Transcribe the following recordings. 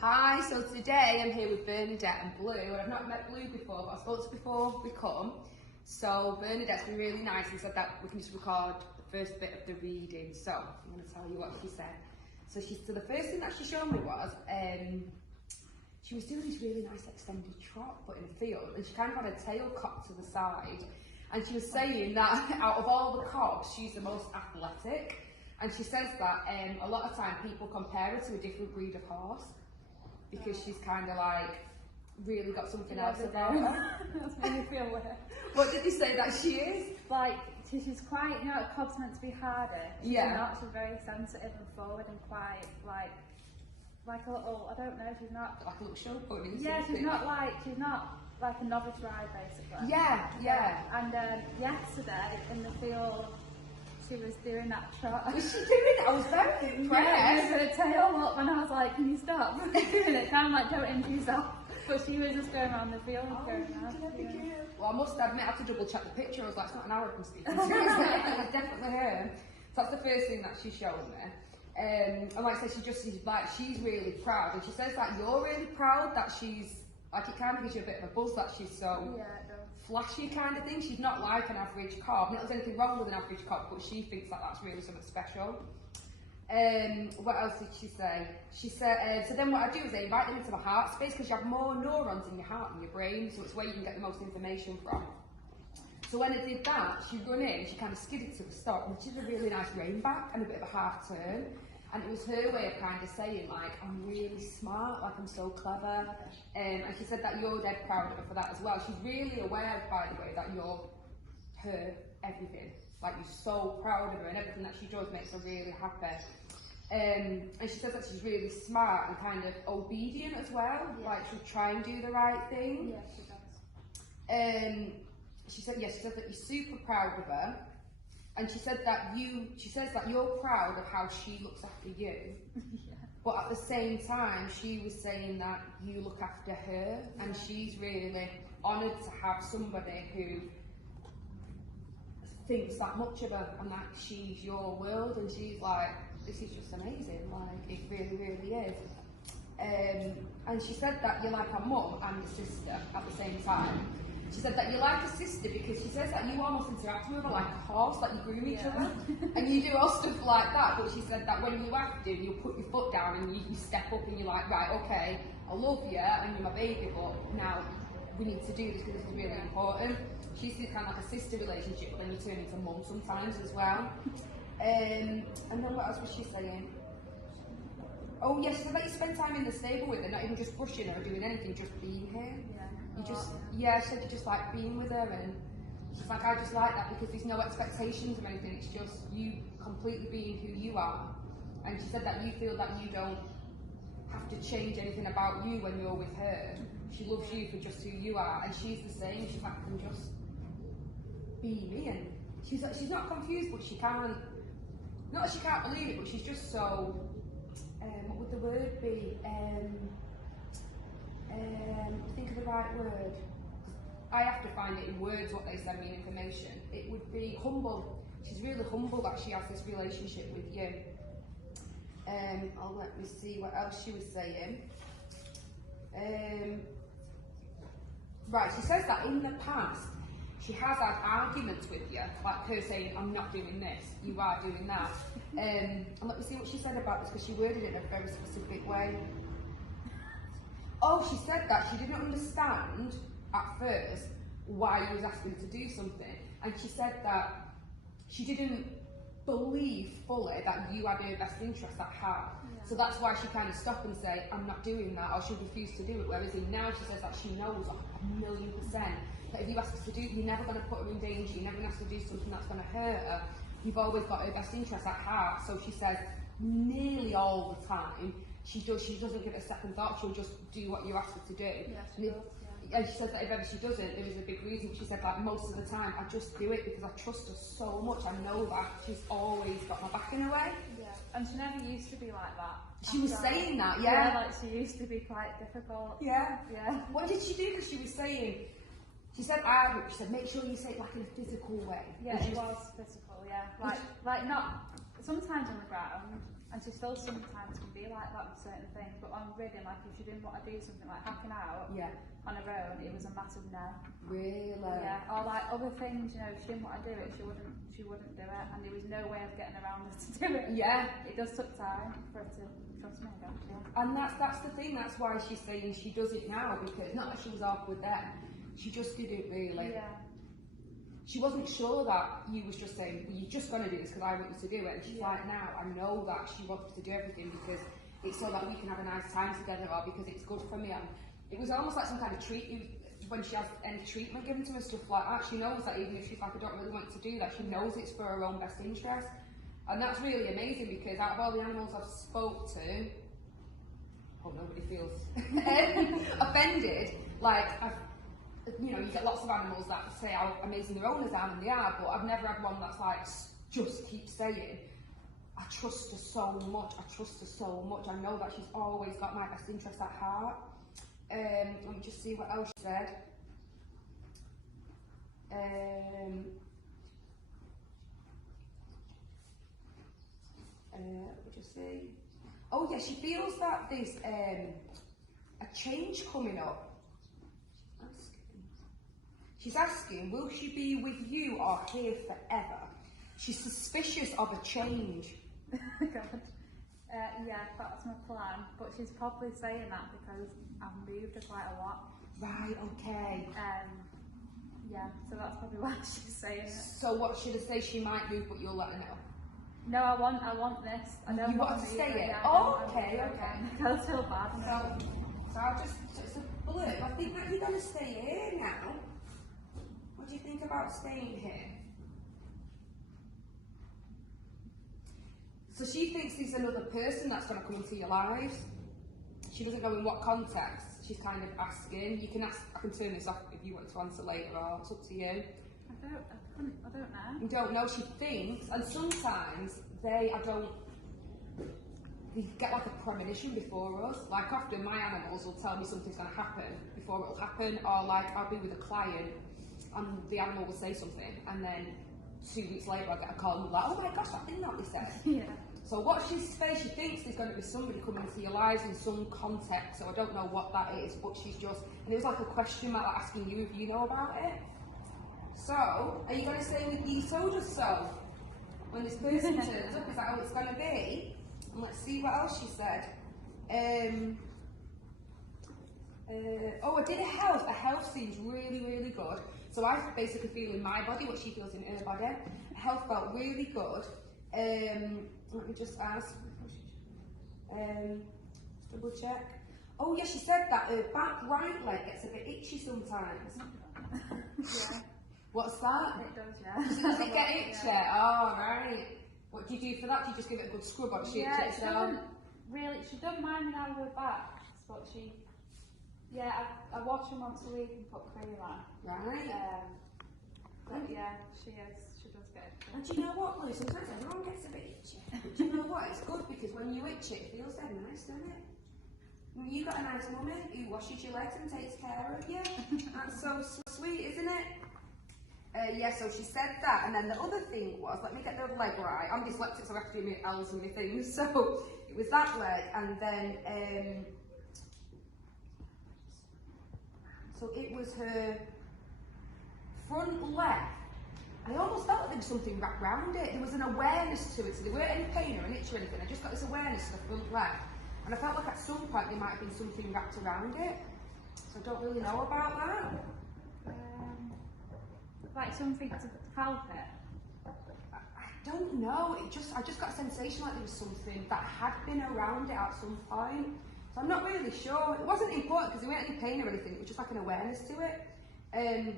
Hi, so today I'm here with Bernadette and Blue, and I've not met Blue before, but I spoke to her before we come. So Bernadette's been really nice and said that we can just record the first bit of the reading. So I'm going to tell you what she said. So the first thing that she showed me was she was doing this really nice extended trot, but in a field, and she kind of had her tail cocked to the side. And she was saying that out of all the cobs, she's the most athletic. And she says that a lot of time people compare her to a different breed of horse because she's kind of like really got something else about her. That's made me feel weird. What did you say that she is? Like, she's quite, you know, a cob's meant to be harder. She's not, she's very sensitive and forward and quite like a little, I don't know, she's not... Like a little show pony. Yeah, she's not like a novice ride basically. Yeah. And yesterday in the field, she was doing that trot. Was she doing it? I was very impressed. Yeah, with her tail up, and I was like, can you stop doing it? Kind of like, don't injure yourself. But she was just going around the field going around. Well, I must admit, I have to double check the picture. I was like, it's not an Arab I'm speaking to, is it? It was definitely her. So that's the first thing that she showed me. And like I said, she's really proud. And she says that you're really proud that she's, like, it kind of gives you a bit of a buzz that she's so flashy kind of thing. She's not like an average cob. Not that there's anything wrong with an average cob, but she thinks that that's really something special. What else did she say? She said, so then what I do is I invite them into my heart space because you have more neurons in your heart than your brain, so it's where you can get the most information from. So when I did that, she'd run in, she kind of skidded to the stop, which is a really nice rein back and a bit of a half turn. And it was her way of kind of saying, like, I'm really smart, like I'm so clever. And she said that you're dead proud of her for that as well. She's really aware, by the way, that you're her everything. Like, you're so proud of her and everything that she does makes her really happy. And she says that she's really smart and kind of obedient as well. Yeah. Like, she'll try and do the right thing. Yeah, she does. She said that you're super proud of her. And she says that you're proud of how she looks after you. Yeah. But at the same time, she was saying that you look after her, and she's really honoured to have somebody who thinks that much of her and that she's your world, and she's like, this is just amazing, like it really, really is. And she said that you're like a mum and a sister at the same time. She said that you're like a sister because she says that you almost interact with her like a horse, like you groom each other, and you do all stuff like that. But she said that when you have to, you'll put your foot down and you step up and you're like, right, okay, I love you and you're my baby, but now we need to do this because this is really important. She's kind of like a sister relationship, but then you turn into mum sometimes as well. And then what else was she saying? Oh yes, she said that you spend time in the stable with her, not even just brushing her or doing anything, just being here. She said you just like being with her, and she's like, I just like that because there's no expectations of anything, it's just you completely being who you are. And she said that you feel that you don't have to change anything about you when you're with her. She loves you for just who you are, and she's the same. She's like, I can just be me, and she's not confused, but she can't, not that she can't believe it, but she's just so, what would the word be? Think of the right word. I have to find it in words what they send me in information. It would be humble. She's really humble that she has this relationship with you. Let me see what else she was saying. Right, she says that in the past she has had arguments with you, like her saying, I'm not doing this, you are doing that. And let me see what she said about this because she worded it in a very specific way. Oh, she said that she didn't understand at first why you was asking to do something, and she said that she didn't believe fully that you had her best interest at heart. So that's why she kind of stopped and say, I'm not doing that, or she refused to do it. Whereas now she says that she knows like 1,000,000% that if you ask her to do it, you're never going to put her in danger, you're never going to have to do something that's going to hurt her. You've always got her best interest at heart. So she says nearly all the time, she doesn't give it a second thought, she'll just do what you ask her to do. And she says that if ever she doesn't, there is a big reason. She said like most of the time, I just do it because I trust her so much. I know that she's always got my back in a way. Yeah, and she never used to be like that. She was saying that, like she used to be quite difficult. Yeah. What did she do? Because she was saying, she said make sure you say it like in a physical way. Yeah, it was physical, yeah. Like not, sometimes on the ground, and she still sometimes can be like that with certain things, but on rigging, like if she didn't want to do something like hacking out on her own, it was a massive no. Really? Yeah, or like other things, you know, if she didn't want to do it, she wouldn't do it, and there was no way of getting around her to do it. Yeah. It does took time for her to trust me, actually. And that's the thing, that's why she's saying she does it now, because not that she was awkward then, she just didn't really. Yeah. She wasn't sure that you was just saying, well, you're just going to do this because I want you to do it. And she's like, now I know that she wants to do everything because it's so that we can have a nice time together, or because it's good for me. And it was almost like some kind of treat, when she has any treatment given to her, stuff like that. She knows that even if she's like, I don't really want to do that, she knows it's for her own best interest. And that's really amazing, because out of all the animals I've spoke to, oh, nobody feels offended. Like, you know, you get lots of animals that say how amazing their owners are, and they are, but I've never had one that's like, just keep saying, I trust her so much, I trust her so much, I know that she's always got my best interest at heart. Let me just see what else she said. Let me just see. Oh yeah, she feels that there's a change coming up. She's asking, will she be with you or here forever? She's suspicious of a change. God. Yeah, that's my plan. But she's probably saying that because I've moved her quite a lot. Right, okay. Yeah, so that's probably why she's saying it. So what should I say? She might move, but you'll let her know. No, I want this. I don't want to stay it. here? Yeah, Oh, okay. I feel so bad. So I'll just, it's a blue. I think that you're going to stay here now. What do you think about staying here? So she thinks there's another person that's going to come into your lives. She doesn't know in what context. She's kind of asking. You can ask. I can turn this off if you want to answer later, or it's up to you. I don't know. You don't know. She thinks, and sometimes they get like a premonition before us. Like often my animals will tell me something's going to happen before it'll happen, or like I'll be with a client and the animal will say something, and then 2 weeks later I get a call and be like, oh my gosh, that didn't know what they said. Yeah. So what she says, she thinks there's going to be somebody coming into your lives in some context, so I don't know what that is, but she's just, and it was like a question mark asking you if you know about it. So, are you going to stay with these soldiers? So, when this person turns up, is that how it's going to be? And let's see what else she said. Oh, I did a health. A health seems really, really good. So I basically feel in my body what she feels in her body. Health felt really good. Let me just ask. Just double check. Oh yeah, she said that her back right leg gets a bit itchy sometimes. Yeah. What's that? It does, yeah. Does it get itchy? Yeah. Oh, right. What do you do for that? Do you just give it a good scrub or she itches she doesn't really, she doesn't mind me now with her back, but she, I watch her once a week and put cream on. Right. But yeah, she does get it. And do you know what, Lou? Sometimes everyone gets a bit itchy. But do you know what? It's good because when you itch it feels dead nice, doesn't it? You got a nice mummy who washes your legs and takes care of you. That's so sweet, isn't it? Yeah, so she said that, and then the other thing was, let me get the leg right. I'm dyslexic, so I have to do my L's and my things. So it was that leg, and then so it was her front leg. I almost felt like there was something wrapped around it. There was an awareness to it, so there weren't any pain or an itch or anything. I just got this awareness to the front leg, and I felt like at some point there might have been something wrapped around it. So I don't really know about that. Like something to palp it? I don't know. I just got a sensation like there was something that had been around it at some point. So I'm not really sure. It wasn't important because there weren't any pain or anything. It was just like an awareness to it.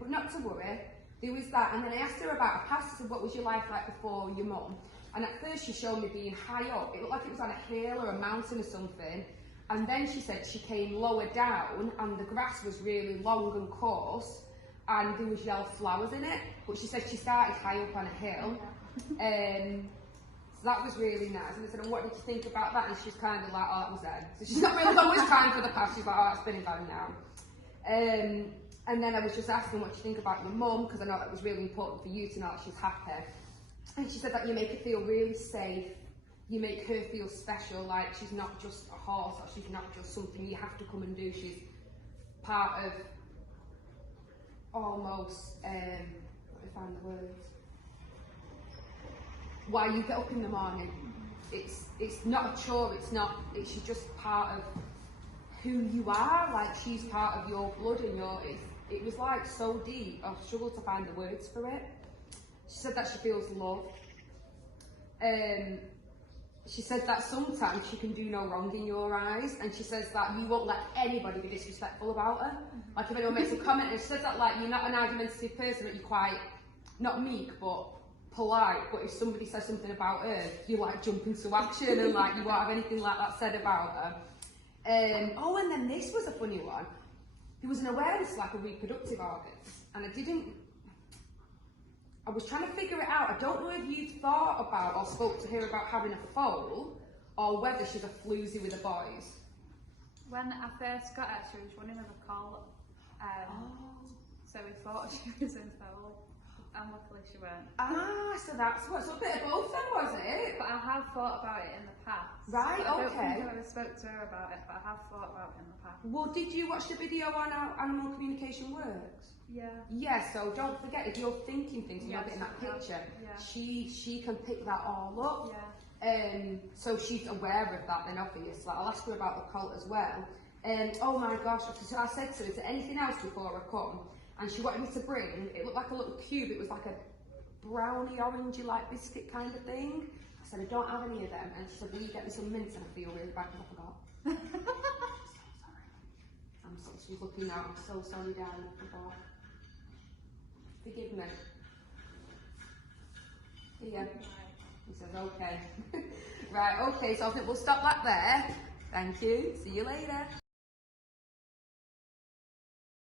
But not to worry. There was that, and then I asked her about a past. I said, what was your life like before your mum? And at first she showed me being high up. It looked like it was on a hill or a mountain or something. And then she said she came lower down and the grass was really long and coarse. And there was yellow flowers in it, but she said she started high up on a hill. So that was really nice. And I said, and what did you think about that? And she's kind of like, oh, that was then. So she's not really got much time for the past. She's like, oh, it's been and gone now. And then I was just asking what you think about your mum, because I know that was really important for you to know that she's happy. And she said that you make her feel really safe. You make her feel special, like she's not just a horse or she's not just something you have to come and do. She's part of almost, let me find the words, why you get up in the morning. It's not a chore, she's just part of who you are, like she's part of your blood and it was like so deep, I struggled to find the words for it. She said that she feels loved. She said that sometimes she can do no wrong in your eyes, and she says that you won't let anybody be disrespectful about her. Like if anyone makes a comment, and she says that like you're not an argumentative person, but you're quite, not meek, but polite, but if somebody says something about her, you like jump into action and like you won't have anything like that said about her. Oh, and then this was a funny one. There was an awareness like a reproductive organs, and I was trying to figure it out. I don't know if you'd thought about or spoke to her about having a foal, or whether she's a floozy with the boys. When I first got her, she was running with a colt, so we thought she was in foal, and luckily she weren't. So that's what, so a bit of both then, was it? But I have thought about it in the past. Right, I don't okay. think I ever spoke to her about it, but I have thought about it in the past. Well, did you watch the video on how animal communication works? Yeah. Yeah, so don't forget, if you're thinking things and you're getting that picture, she can pick that all up. Yeah. So she's aware of that then, obviously. I'll ask her about the colt as well. Oh my gosh, so I said to her, is there anything else before I come? And she wanted me to bring, it looked like a little cube, it was like a brownie, orangey like biscuit kind of thing. I said, I don't have any of them. And she said, will you get me some mints? And I feel really bad because I forgot. I'm so sorry. She's looking now, I'm so sorry, darling, I forgot. Forgive me. Yeah. He says, okay. Right, okay, so I think we'll stop that there. Thank you. See you later.